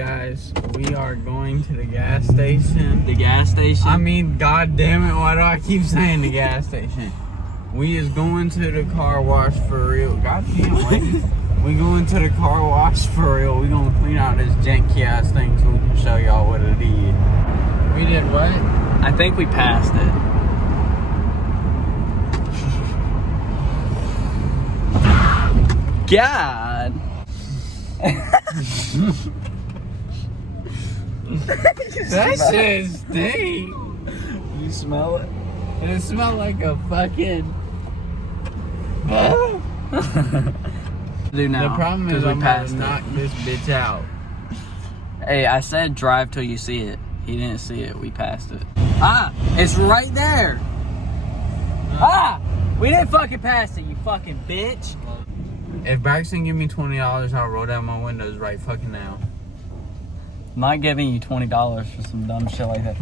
guys, we are going to the gas station. The gas station? I mean, god damn it, why do I keep saying the gas station? We is going to the car wash for real. God damn, wait. We going to the car wash for real. We gonna clean out this janky ass thing so we can show y'all what it is. We did what? I think we passed it. God. That shit stink. You smell it? It smelled like a fucking... Do now. The problem is we I'm about to knock this bitch out. Hey, I said drive till you see it. He didn't see it. We passed it. Ah, it's right there. Ah, we didn't fucking pass it, you fucking bitch. If Braxton give me $20, I'll roll down my windows right fucking now. I'm not giving you $20 for some dumb shit like that.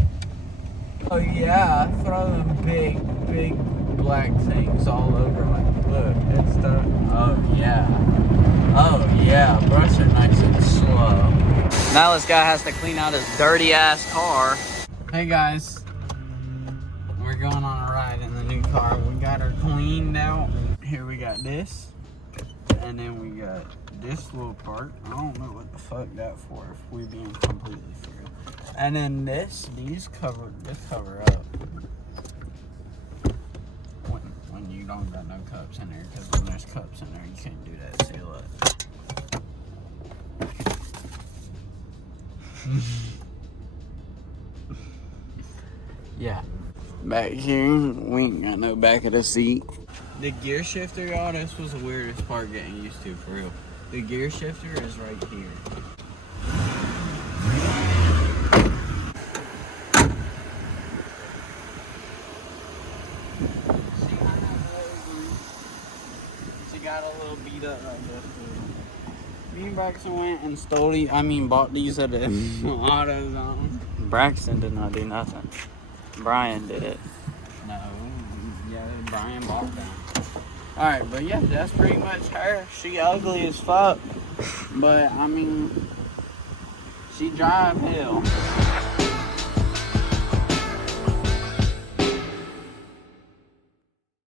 Oh yeah, throw them big black things all over. Like, look, it's the. Oh yeah. Oh yeah, brush it nice and slow. Now this guy has to clean out his dirty ass car. Hey guys, we're going on a ride in the new car. We got her cleaned out. Here we got this. And then we got this little part. I don't know what the fuck that for, if we being completely for real. And then this cover up. When you don't got no cups in there, because when there's cups in there, you can't do that. Seal it. Yeah. Back here, we ain't got no back of the seat. The gear shifter, y'all, this was the weirdest part getting used to, for real. The gear shifter is right here. She got a little beat up like this. Me and Braxton went and bought these at the AutoZone. Braxton did not do nothing. Brian did it. No, yeah, Brian bought them. Alright, but yeah, that's pretty much her. She ugly as fuck. But, I mean, she drive hell.